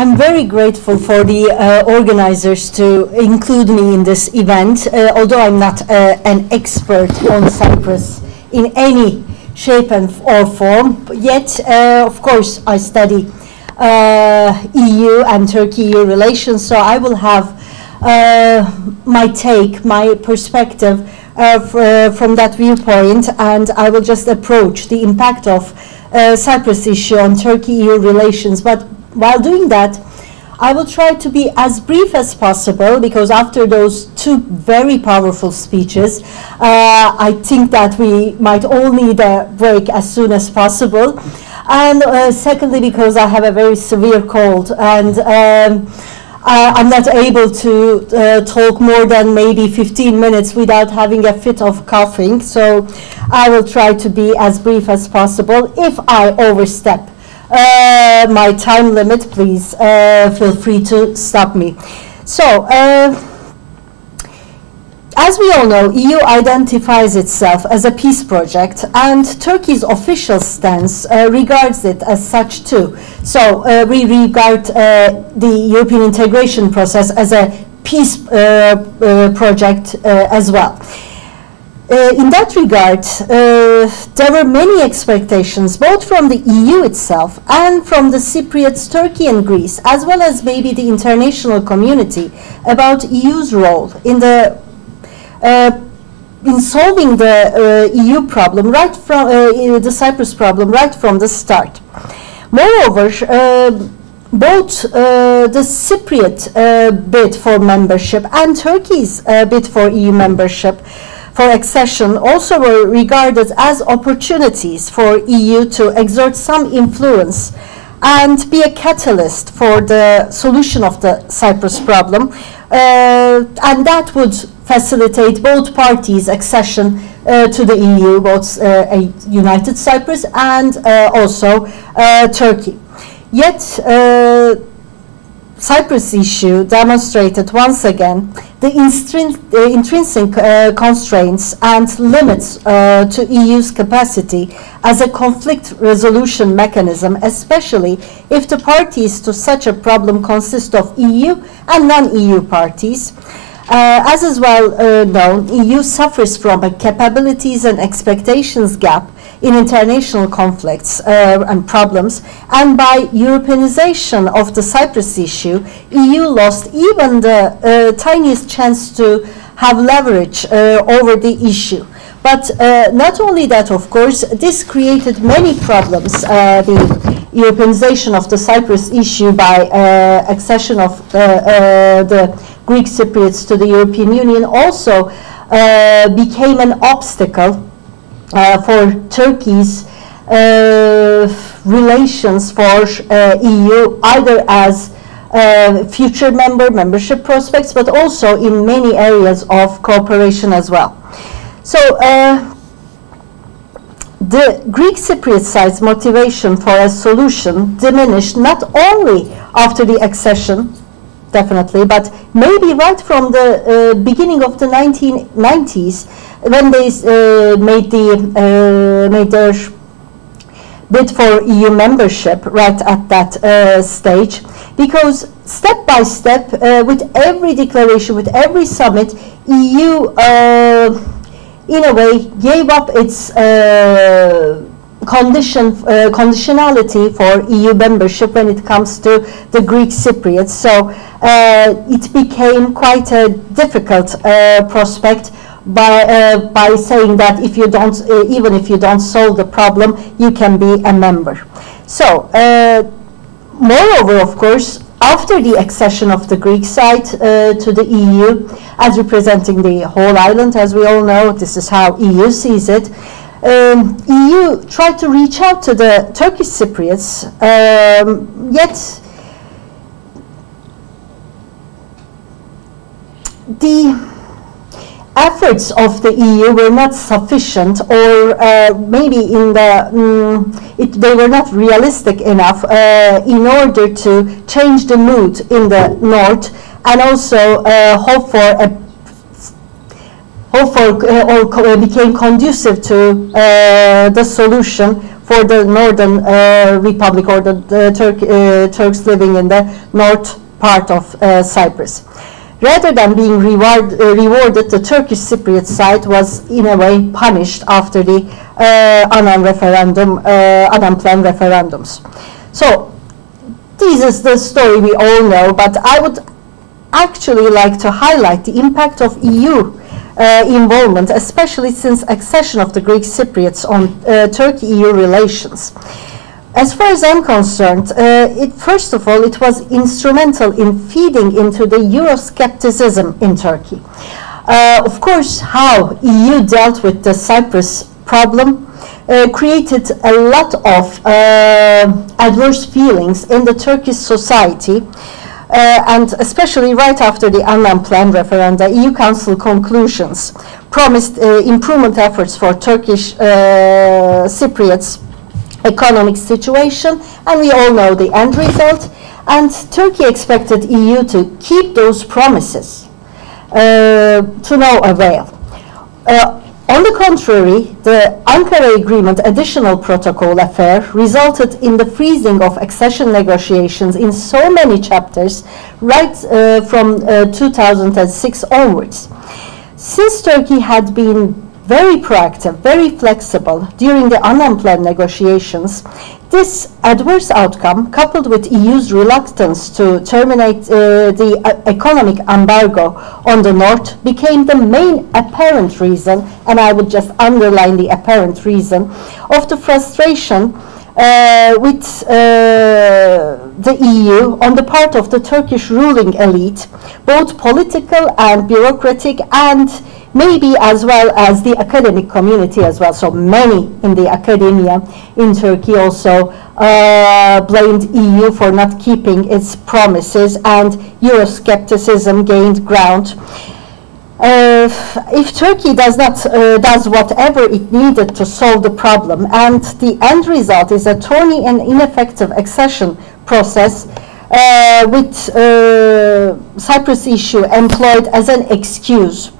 I'm very grateful for the organizers to include me in this event, although I'm not an expert on Cyprus in any shape or form. Yet, of course, I study EU and Turkey-EU relations, so I will have my take, my perspective from that viewpoint, and I will just approach the impact of Cyprus issue on Turkey-EU relations. But while doing that, I will try to be as brief as possible, because after those two very powerful speeches, I think that we might all need a break as soon as possible. And secondly, because I have a very severe cold, and I'm not able to talk more than maybe 15 minutes without having a fit of coughing. So I will try to be as brief as possible. If I overstep my time limit, please feel free to stop me. So, as we all know, EU identifies itself as a peace project, and Turkey's official stance regards it as such too. So we regard the European integration process as a peace project as well. In that regard, there were many expectations, both from the EU itself and from the Cypriots, Turkey and Greece, as well as maybe the international community, about EU's role in the in solving the EU problem, right from the Cyprus problem, right from the start. Moreover, both the Cypriot bid for membership and Turkey's bid for EU membership for accession also were regarded as opportunities for EU to exert some influence and be a catalyst for the solution of the Cyprus problem, and that would facilitate both parties' accession to the EU, both a united Cyprus and also Turkey. Yet, Cyprus issue demonstrated once again the intrinsic constraints and limits to EU's capacity as a conflict resolution mechanism, especially if the parties to such a problem consist of EU and non-EU parties. As is well known, EU suffers from a capabilities and expectations gap in international conflicts and problems, and by Europeanization of the Cyprus issue, EU lost even the tiniest chance to have leverage over the issue. But not only that, of course, this created many problems, the Europeanization of the Cyprus issue by accession of the Greek Cypriots to the European Union also became an obstacle for Turkey's relations for EU, either as future membership prospects, but also in many areas of cooperation as well. So the Greek Cypriot side's motivation for a solution diminished not only after the accession, definitely, but maybe right from the beginning of the 1990s, when they made their bid for EU membership right at that stage, because step by step, with every declaration, with every summit, EU in a way gave up its conditionality for EU membership when it comes to the Greek Cypriots. So it became quite a difficult prospect by saying that if you don't, even if you don't solve the problem, you can be a member. So moreover, of course, after the accession of the Greek side to the EU, as representing the whole island, as we all know, this is how EU sees it, EU tried to reach out to the Turkish Cypriots, yet the efforts of the EU were not sufficient, or maybe in the they were not realistic enough in order to change the mood in the north, and also hope for or became conducive to the solution for the Northern Republic, or the Turks living in the north part of Cyprus. Rather than being rewarded, the Turkish Cypriot side was in a way punished after the Annan Plan referendums. So this is the story we all know, but I would actually like to highlight the impact of EU involvement, especially since accession of the Greek Cypriots on Turkey-EU relations. As far as I'm concerned, first of all, it was instrumental in feeding into the Euroscepticism in Turkey. Of course, how EU dealt with the Cyprus problem created a lot of adverse feelings in the Turkish society, and especially right after the Annan Plan referenda, EU Council conclusions promised improvement efforts for Turkish Cypriots' economic situation, and we all know the end result. And Turkey expected EU to keep those promises to no avail. On the contrary, the Ankara Agreement additional protocol affair resulted in the freezing of accession negotiations in so many chapters right from 2006 onwards. Since Turkey had been very proactive, very flexible during the Annan Plan negotiations, this adverse outcome, coupled with EU's reluctance to terminate the economic embargo on the north, became the main apparent reason, and I would just underline the apparent reason, of the frustration with the EU on the part of the Turkish ruling elite, both political and bureaucratic, and maybe as well as the academic community as well. So many in the academia in Turkey also blamed EU for not keeping its promises, and Euroscepticism gained ground. If Turkey does whatever it needed to solve the problem, and the end result is a thorny and ineffective accession process with Cyprus issue employed as an excuse,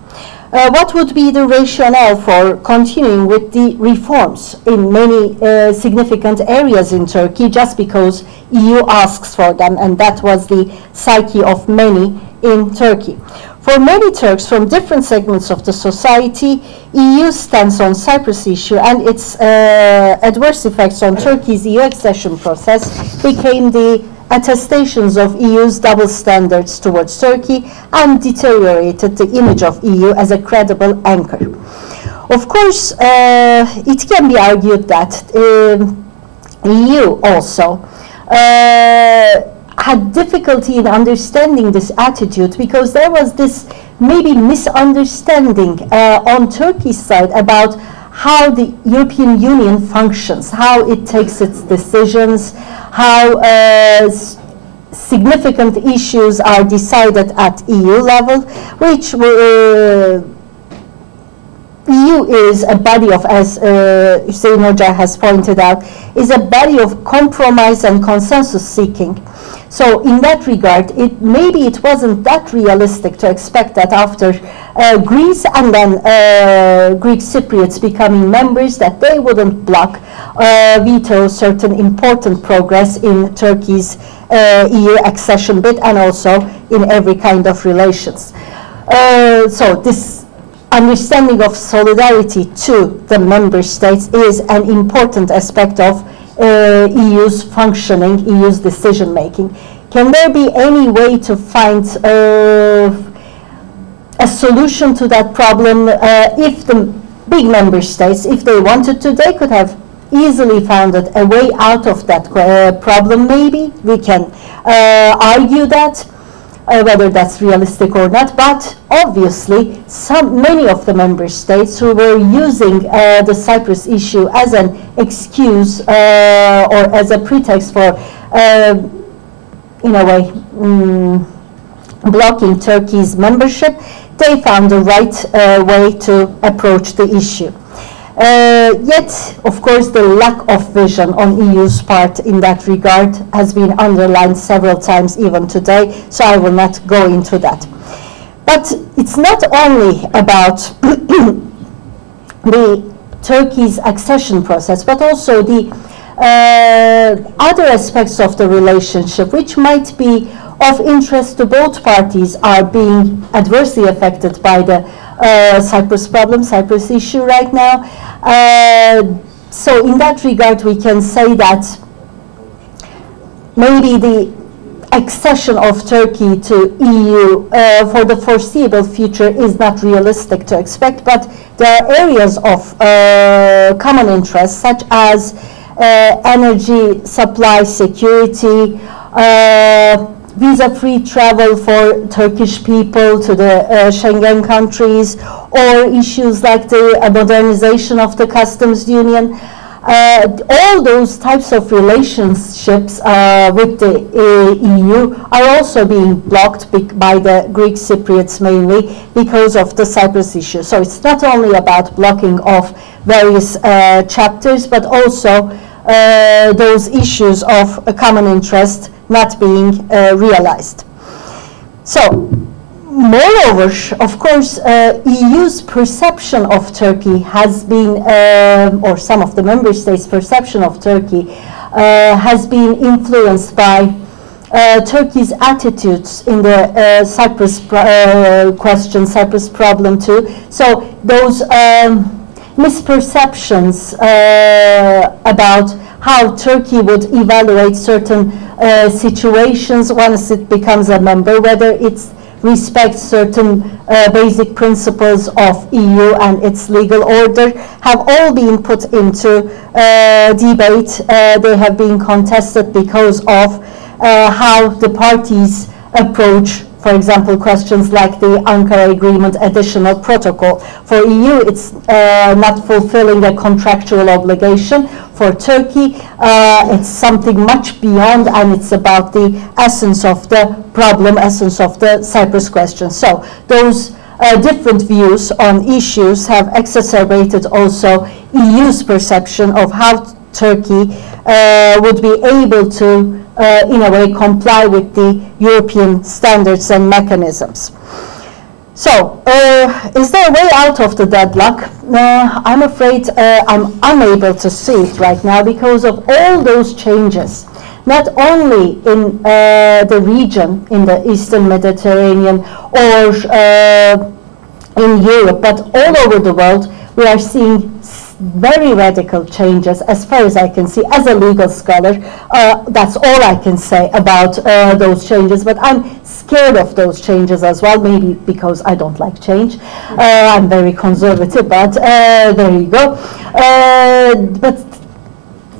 what would be the rationale for continuing with the reforms in many significant areas in Turkey just because EU asks for them? And that was the psyche of many in Turkey. For many Turks from different segments of the society, EU stance on Cyprus issue and its adverse effects on Turkey's EU accession process became the attestations of EU's double standards towards Turkey and deteriorated the image of EU as a credible anchor. Of course, it can be argued that EU also had difficulty in understanding this attitude, because there was this maybe misunderstanding on Turkey's side about how the European Union functions, how it takes its decisions, how significant issues are decided at EU level, which EU is a body of, as Hüseyin Hoca has pointed out, is a body of compromise and consensus seeking. So in that regard, maybe it wasn't that realistic to expect that after Greece and then Greek Cypriots becoming members, that they wouldn't block, veto certain important progress in Turkey's EU accession bid and also in every kind of relations. So this understanding of solidarity to the member states is an important aspect of EU's functioning, EU's decision making. Can there be any way to find a solution to that problem? If the big member states, if they wanted to, they could have easily found a way out of that problem. Maybe we can argue that, whether that's realistic or not, but obviously many of the member states who were using the Cyprus issue as an excuse or as a pretext for, in a way, blocking Turkey's membership, they found the right way to approach the issue. Yet, of course, the lack of vision on EU's part in that regard has been underlined several times even today, so I will not go into that. But it's not only about the Turkey's accession process, but also the other aspects of the relationship, which might be of interest to both parties, are being adversely affected by the Cyprus problem, Cyprus issue right now. So in that regard, we can say that maybe the accession of Turkey to EU for the foreseeable future is not realistic to expect, but there are areas of common interest, such as energy supply security, visa-free travel for Turkish people to the Schengen countries, or issues like the modernization of the customs union. All those types of relationships with the EU are also being blocked by the Greek Cypriots, mainly because of the Cyprus issue. So it's not only about blocking of various chapters, but also those issues of a common interest not being realized. So, moreover, of course, EU's perception of Turkey has been, or some of the member states' perception of Turkey has been influenced by Turkey's attitudes in the Cyprus question, Cyprus problem too. So those misperceptions about how Turkey would evaluate certain situations once it becomes a member, whether it respects certain basic principles of EU and its legal order, have all been put into debate. They have been contested because of how the parties approach, for example, questions like the Ankara Agreement additional protocol. For EU, it's not fulfilling a contractual obligation. For Turkey, it's something much beyond, and it's about the essence of the problem, essence of the Cyprus question. So those different views on issues have exacerbated also EU's perception of how Turkey would be able to, in a way, comply with the European standards and mechanisms. So, is there a way out of the deadlock? I'm afraid I'm unable to see it right now because of all those changes, not only in the region, in the Eastern Mediterranean or in Europe, but all over the world. We are seeing very radical changes, as far as I can see. As a legal scholar, that's all I can say about those changes, but I'm scared of those changes as well, maybe because I don't like change. I'm very conservative, but there you go. But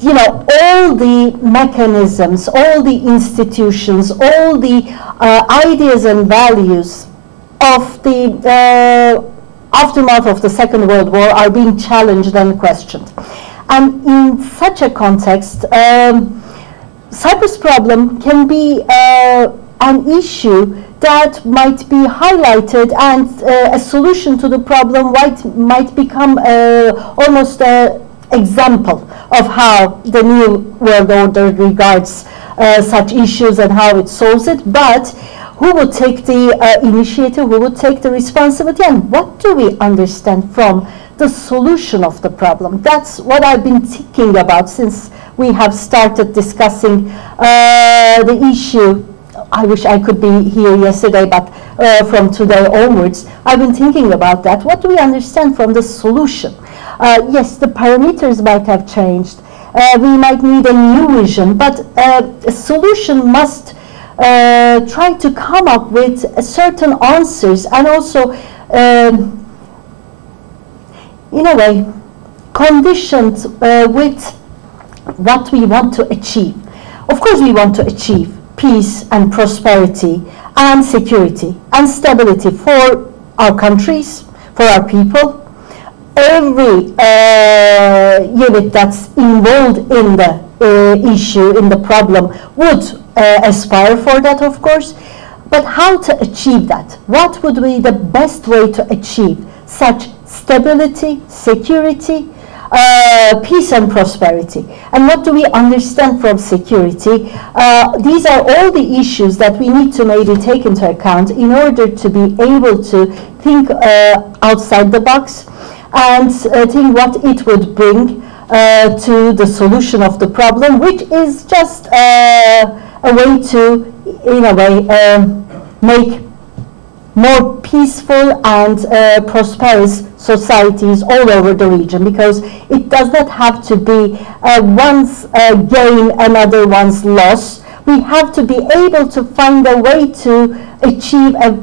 you know, all the mechanisms, all the institutions, all the ideas and values of the aftermath of the Second World War are being challenged and questioned. And in such a context, Cyprus problem can be an issue that might be highlighted, and a solution to the problem might become almost an example of how the new world order regards such issues and how it solves it. But who would take the initiative, who would take the responsibility, and what do we understand from the solution of the problem? That's what I've been thinking about since we have started discussing the issue. I wish I could be here yesterday, but from today onwards, I've been thinking about that. What do we understand from the solution? Yes, the parameters might have changed. We might need a new vision, but a solution must try to come up with certain answers, and also, in a way, conditioned with what we want to achieve. Of course, we want to achieve peace and prosperity and security and stability for our countries, for our people. Every unit that's involved in the issue, in the problem, would aspire for that, of course. But how to achieve that? What would be the best way to achieve such stability, security, peace and prosperity? And what do we understand from security? These are all the issues that we need to maybe take into account in order to be able to think outside the box and think what it would bring to the solution of the problem, which is just a way to, in a way, make more peaceful and prosperous societies all over the region, because it does not have to be one's gain, another one's loss. We have to be able to find a way to achieve a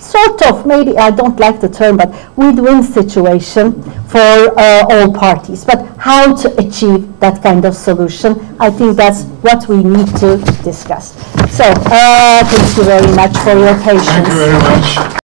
sort of, maybe I don't like the term, but win-win situation for all parties. But how to achieve that kind of solution, I think that's what we need to discuss. So, thank you very much for your patience. Thank you very much.